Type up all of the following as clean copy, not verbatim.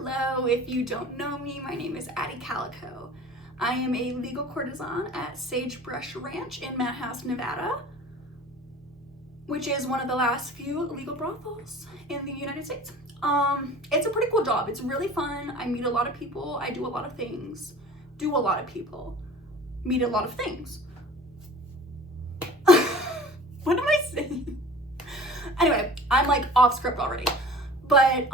Hello, if you don't know me, my name is Addie Calico. I am a legal courtesan at Sagebrush Ranch in Madhouse, Nevada, which is one of the last few legal brothels in the United States. It's a pretty cool job. It's really fun. I meet a lot of people. I do a lot of things. Do a lot of people. Meet a lot of things. What am I saying? Anyway, I'm like off script already. But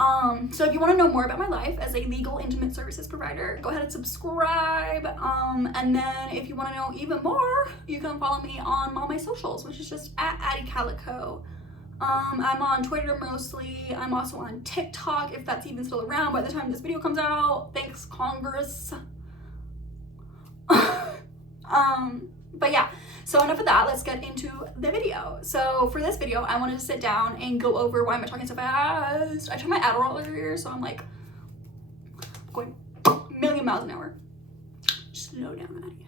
so if you want to know more about my life as a legal intimate services provider, go ahead and subscribe. And then if you want to know even more, you can follow me on all my socials, which is just at Addie Calico. I'm on Twitter mostly. I'm also on TikTok, if that's even still around by the time this video comes out. Thanks, Congress. But yeah, so enough of that, let's get into the video. So for this video, I wanted to sit down and go over why am I talking so fast. I took my Adderall earlier, so I'm like going a million miles an hour. Slow down, Maddie.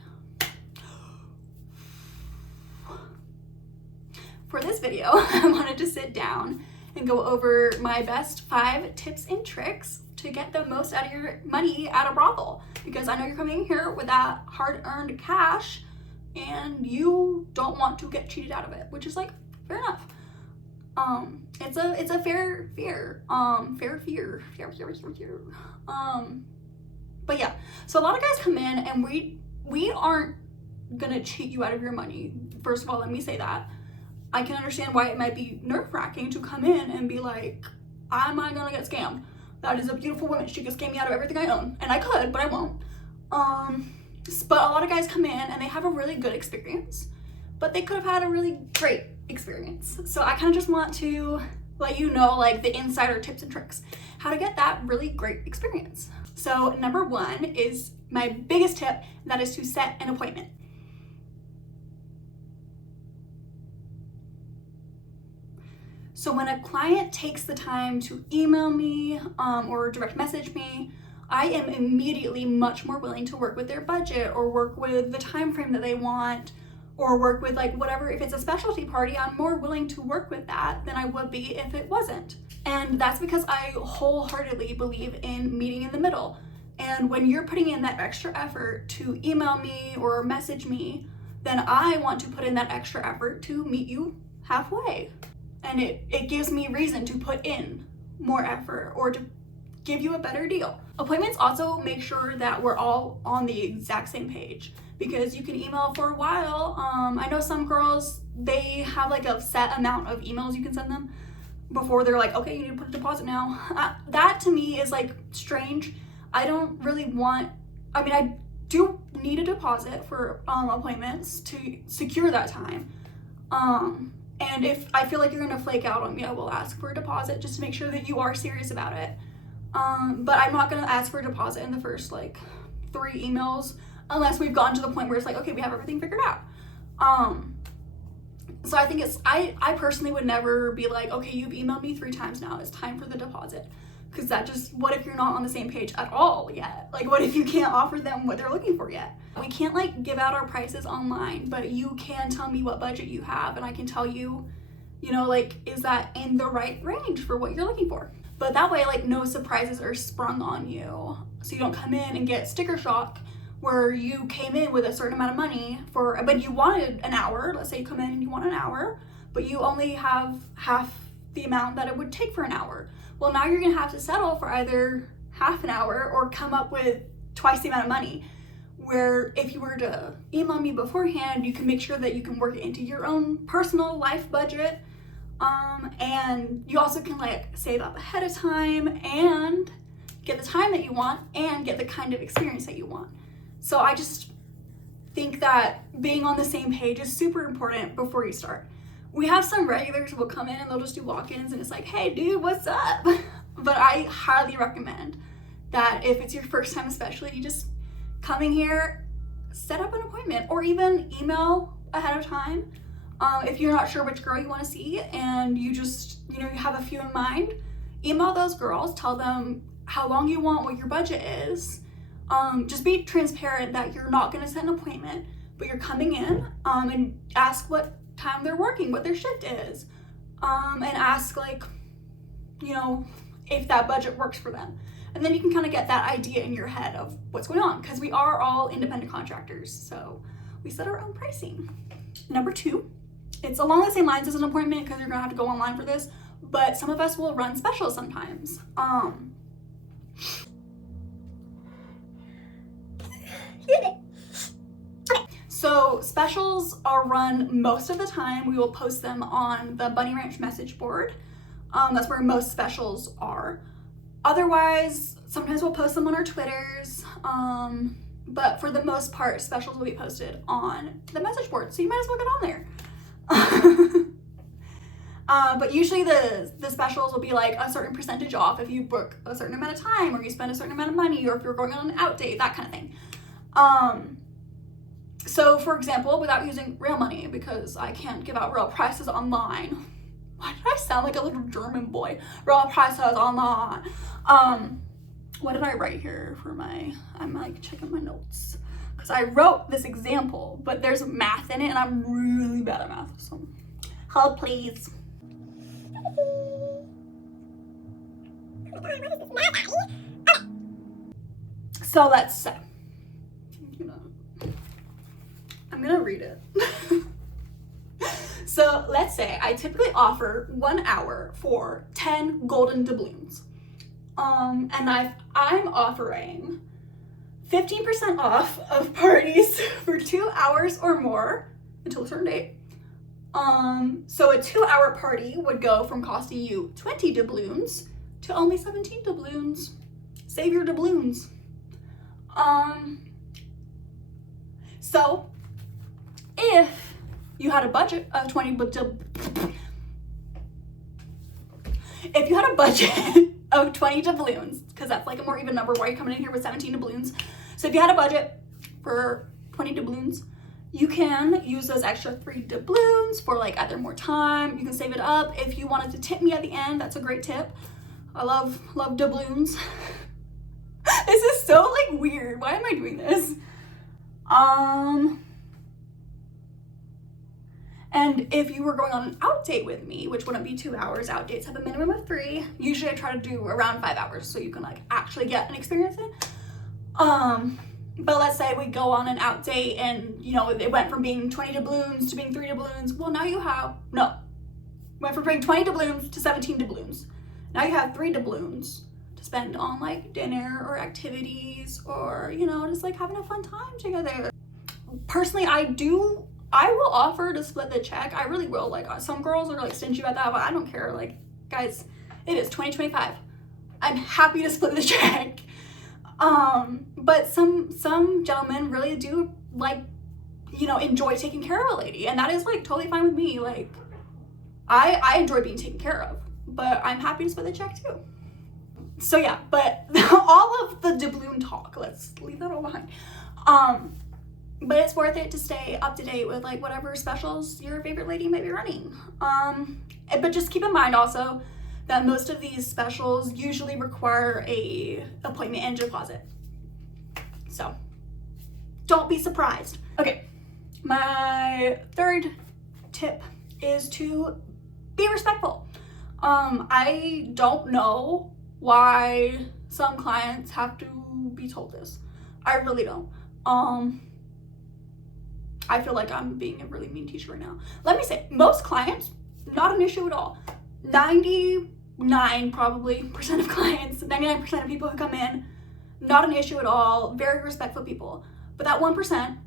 For this video, I wanted to sit down and go over my best 5 tips and tricks to get the most out of your money at a brothel, because I know you're coming here with that hard-earned cash and you don't want to get cheated out of it, which is like fair enough. It's a fair fear. But yeah, so a lot of guys come in and we aren't gonna cheat you out of your money. First of all, let me say that. I can understand why it might be nerve-wracking to come in and be like, am I gonna get scammed? That is a beautiful woman. She could scam me out of everything I own. And I could, but I won't. But a lot of guys come in and they have a really good experience, but they could have had a really great experience. So I kind of just want to let you know like the insider tips and tricks, how to get that really great experience. So number 1 is my biggest tip, and that is to set an appointment. So when a client takes the time to email me or direct message me, I am immediately much more willing to work with their budget or work with the time frame that they want or work with like whatever. If it's a specialty party, I'm more willing to work with that than I would be if it wasn't. And that's because I wholeheartedly believe in meeting in the middle. And when you're putting in that extra effort to email me or message me, then I want to put in that extra effort to meet you halfway. And it gives me reason to put in more effort or to give you a better deal. Appointments also make sure that we're all on the exact same page, because you can email for a while. I know some girls, they have like a set amount of emails you can send them before they're like, okay, you need to put a deposit now. That to me is like strange. I don't really want, I mean, I do need a deposit for appointments to secure that time. And if I feel like you're gonna flake out on me, I will ask for a deposit just to make sure that you are serious about it. But I'm not gonna ask for a deposit in the first like 3 emails unless we've gotten to the point where it's like, okay, we have everything figured out. So I think I personally would never be like, okay, you've emailed me 3 times now, it's time for the deposit. Because that just, what if you're not on the same page at all yet? Like, what if you can't offer them what they're looking for yet? We can't like give out our prices online, but you can tell me what budget you have and I can tell you, you know, like, is that in the right range for what you're looking for? But that way, like, no surprises are sprung on you. So you don't come in and get sticker shock where you came in with a certain amount of money but you wanted an hour. Let's say you come in and you want an hour, but you only have half the amount that it would take for an hour. Well, now you're gonna have to settle for either half an hour or come up with twice the amount of money. Where if you were to email me beforehand, you can make sure that you can work it into your own personal life budget. And you also can like save up ahead of time and get the time that you want and get the kind of experience that you want. So I just think that being on the same page is super important before you start. We have some regulars who will come in and they'll just do walk-ins and it's like, hey dude, what's up? But I highly recommend that if it's your first time especially, you just coming here, set up an appointment or even email ahead of time. If you're not sure which girl you want to see and you just, you know, you have a few in mind, email those girls, tell them how long you want, what your budget is. Just be transparent that you're not going to set an appointment, but you're coming in and ask what time they're working, what their shift is, and ask like, you know, if that budget works for them. And then you can kind of get that idea in your head of what's going on, because we are all independent contractors, so we set our own pricing. Number 2, it's along the same lines as an appointment because you're gonna have to go online for this, but some of us will run specials sometimes. So specials are run most of the time. We will post them on the Bunny Ranch message board. That's where most specials are. Otherwise, sometimes we'll post them on our Twitters. But for the most part, specials will be posted on the message board, so you might as well get on there. But usually the specials will be like a certain percentage off if you book a certain amount of time, or you spend a certain amount of money, or if you're going on an out date, that kind of thing. So for example, without using real money, because I can't give out real prices online. Why did I sound like a little German boy? Real prices online. What did I write here for I'm like checking my notes. Because I wrote this example, but there's math in it and I'm really bad at math. So help please. So let's say, I'm gonna read it. So let's say I typically offer 1 hour for 10 golden doubloons. And I'm offering 15% off of parties for 2 hours or more until a certain date. So a 2-hour party would go from costing you 20 doubloons to only 17 doubloons. Save your doubloons. So if you had a budget of 20 doubloons, because that's like a more even number, why are you coming in here with 17 doubloons? So if you had a budget for 20 doubloons, you can use those extra 3 doubloons for like either more time. You can save it up. If you wanted to tip me at the end, that's a great tip. I love doubloons. This is so like weird. Why am I doing this? And if you were going on an out date with me, which wouldn't be 2 hours, out dates have a minimum of 3. Usually I try to do around 5 hours so you can like actually get and experience it. But let's say we go on an out date and it went from being 20 doubloons to being 3 doubloons. Well, now you have, went from being 20 doubloons to 17 doubloons. Now you have 3 doubloons to spend on like dinner or activities or, just like having a fun time together. Personally, I will offer to split the check. I really will. Like some girls are like stingy about that, but I don't care. Like, guys, it is 2025. I'm happy to split the check. But some gentlemen really do like, enjoy taking care of a lady, and that is like totally fine with me. Like, I enjoy being taken care of, but I'm happy to split the check too. So yeah, but all of the doubloon talk, let's leave that all behind. But it's worth it to stay up to date with like whatever specials your favorite lady might be running. But just keep in mind also that most of these specials usually require a appointment and deposit. So don't be surprised. Okay, my third tip is to be respectful. I don't know why some clients have to be told this. I really don't. I feel like I'm being a really mean teacher right now. Let me say, most clients, not an issue at all. 99% probably of clients, 99% of people who come in, not an issue at all, very respectful people. But that 1%,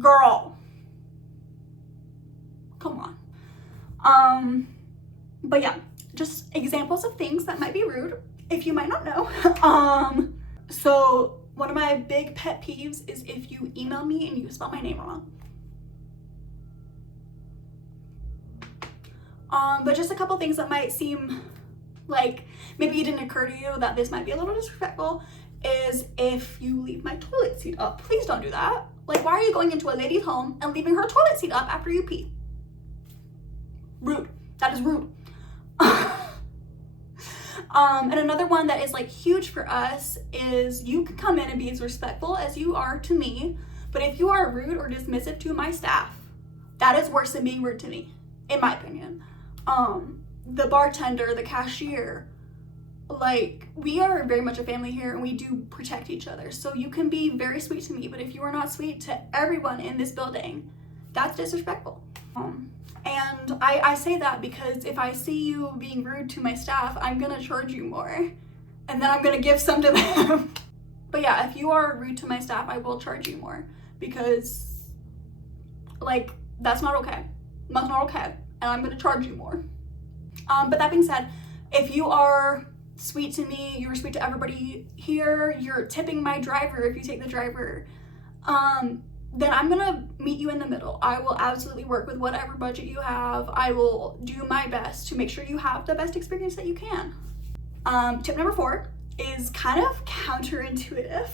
girl, come on. But yeah, just examples of things that might be rude, if you might not know. So one of my big pet peeves is if you email me and you spell my name wrong. But just a couple things that might seem like maybe it didn't occur to you that this might be a little disrespectful is if you leave my toilet seat up. Please don't do that. Like, why are you going into a lady's home and leaving her toilet seat up after you pee? Rude. That is rude. And another one that is like huge for us is you can come in and be as respectful as you are to me, but if you are rude or dismissive to my staff, that is worse than being rude to me, in my opinion. The bartender, the cashier, like, we are very much a family here and we do protect each other. So you can be very sweet to me, but if you are not sweet to everyone in this building, that's disrespectful. And I say that because if I see you being rude to my staff, I'm gonna charge you more. And then I'm gonna give some to them. But yeah, if you are rude to my staff, I will charge you more. Because, like, that's not okay. That's not okay. And I'm gonna charge you more. But that being said, if you are sweet to me, you're sweet to everybody here, you're tipping my driver if you take the driver, then I'm gonna meet you in the middle. I will absolutely work with whatever budget you have. I will do my best to make sure you have the best experience that you can. Tip number 4 is kind of counterintuitive,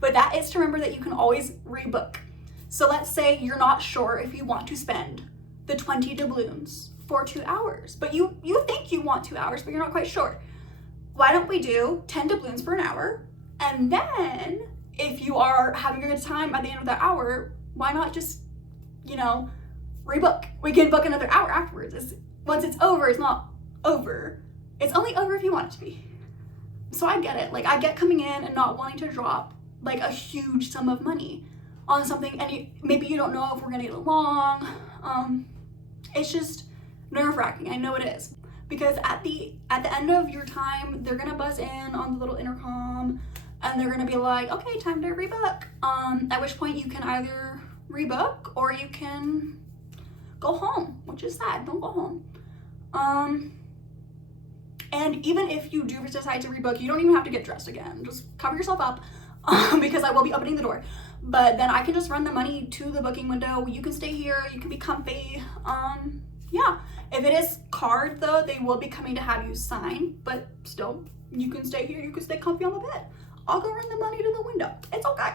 but that is to remember that you can always rebook. So let's say you're not sure if you want to spend the 20 doubloons for 2 hours, but you think you want 2 hours, but you're not quite sure. Why don't we do 10 doubloons for an hour? And then if you are having a good time at the end of the hour, why not just, you know, rebook? We can book another hour afterwards. Once it's over, it's not over. It's only over if you want it to be. So I get it. Like, I get coming in and not wanting to drop like a huge sum of money on something, and maybe you don't know if we're gonna get along. It's just nerve-wracking. I know it is, because at the end of your time, they're gonna buzz in on the little intercom and they're gonna be like, okay, time to rebook. At which point you can either rebook or you can go home, which is sad. Don't go home. And even if you do decide to rebook, you don't even have to get dressed again. Just cover yourself up, because I will be opening the door. But then I can just run the money to the booking window. You can stay here, you can be comfy. Yeah, if it is card though, they will be coming to have you sign, but still, you can stay here, you can stay comfy on the bed. I'll go run the money to the window. It's okay.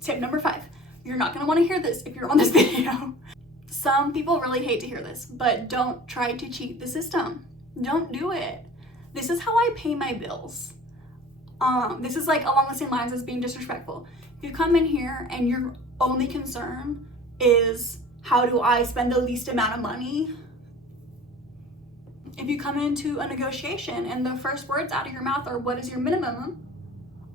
Tip number 5. You're not gonna wanna hear this if you're on this video. Some people really hate to hear this, but don't try to cheat the system. Don't do it. This is how I pay my bills. This is like along the same lines as being disrespectful. If you come in here and your only concern is how do I spend the least amount of money? If you come into a negotiation and the first words out of your mouth are, what is your minimum?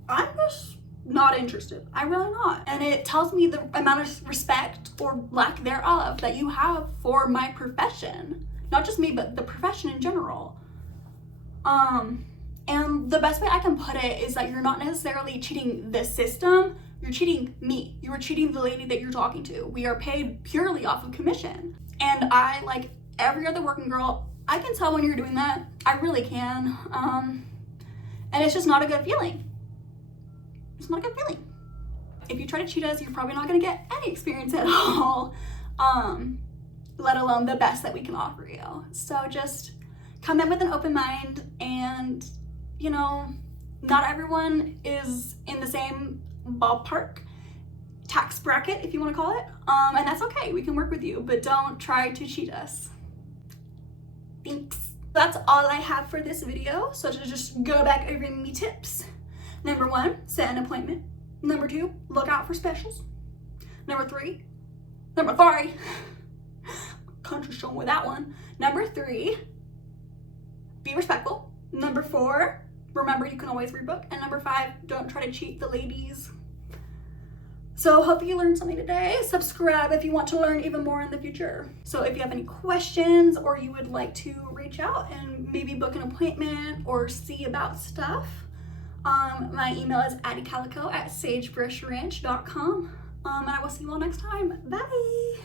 I'm just not interested. I'm really not. And it tells me the amount of respect or lack thereof that you have for my profession. Not just me, but the profession in general. And the best way I can put it is that you're not necessarily cheating the system, you're cheating me. You are cheating the lady that you're talking to. We are paid purely off of commission. And I, like every other working girl, I can tell when you're doing that. I really can. And it's just not a good feeling. It's not a good feeling. If you try to cheat us, you're probably not gonna get any experience at all. Let alone the best that we can offer you. So just come in with an open mind, and you know, not everyone is in the same ballpark, tax bracket if you want to call it, and that's okay. We can work with you, but don't try to cheat us. Thanks. That's all I have for this video. So to just go back over me tips. Number 1, set an appointment. Number 2, look out for specials. Number 3, country show with that one. Number 3, be respectful. Number 4, remember you can always rebook. And number 5, don't try to cheat the ladies. So hope you learned something today. Subscribe if you want to learn even more in the future. So if you have any questions or you would like to reach out and maybe book an appointment or see about stuff, my email is addicalico@sagebrushranch.com. And I will see you all next time. Bye.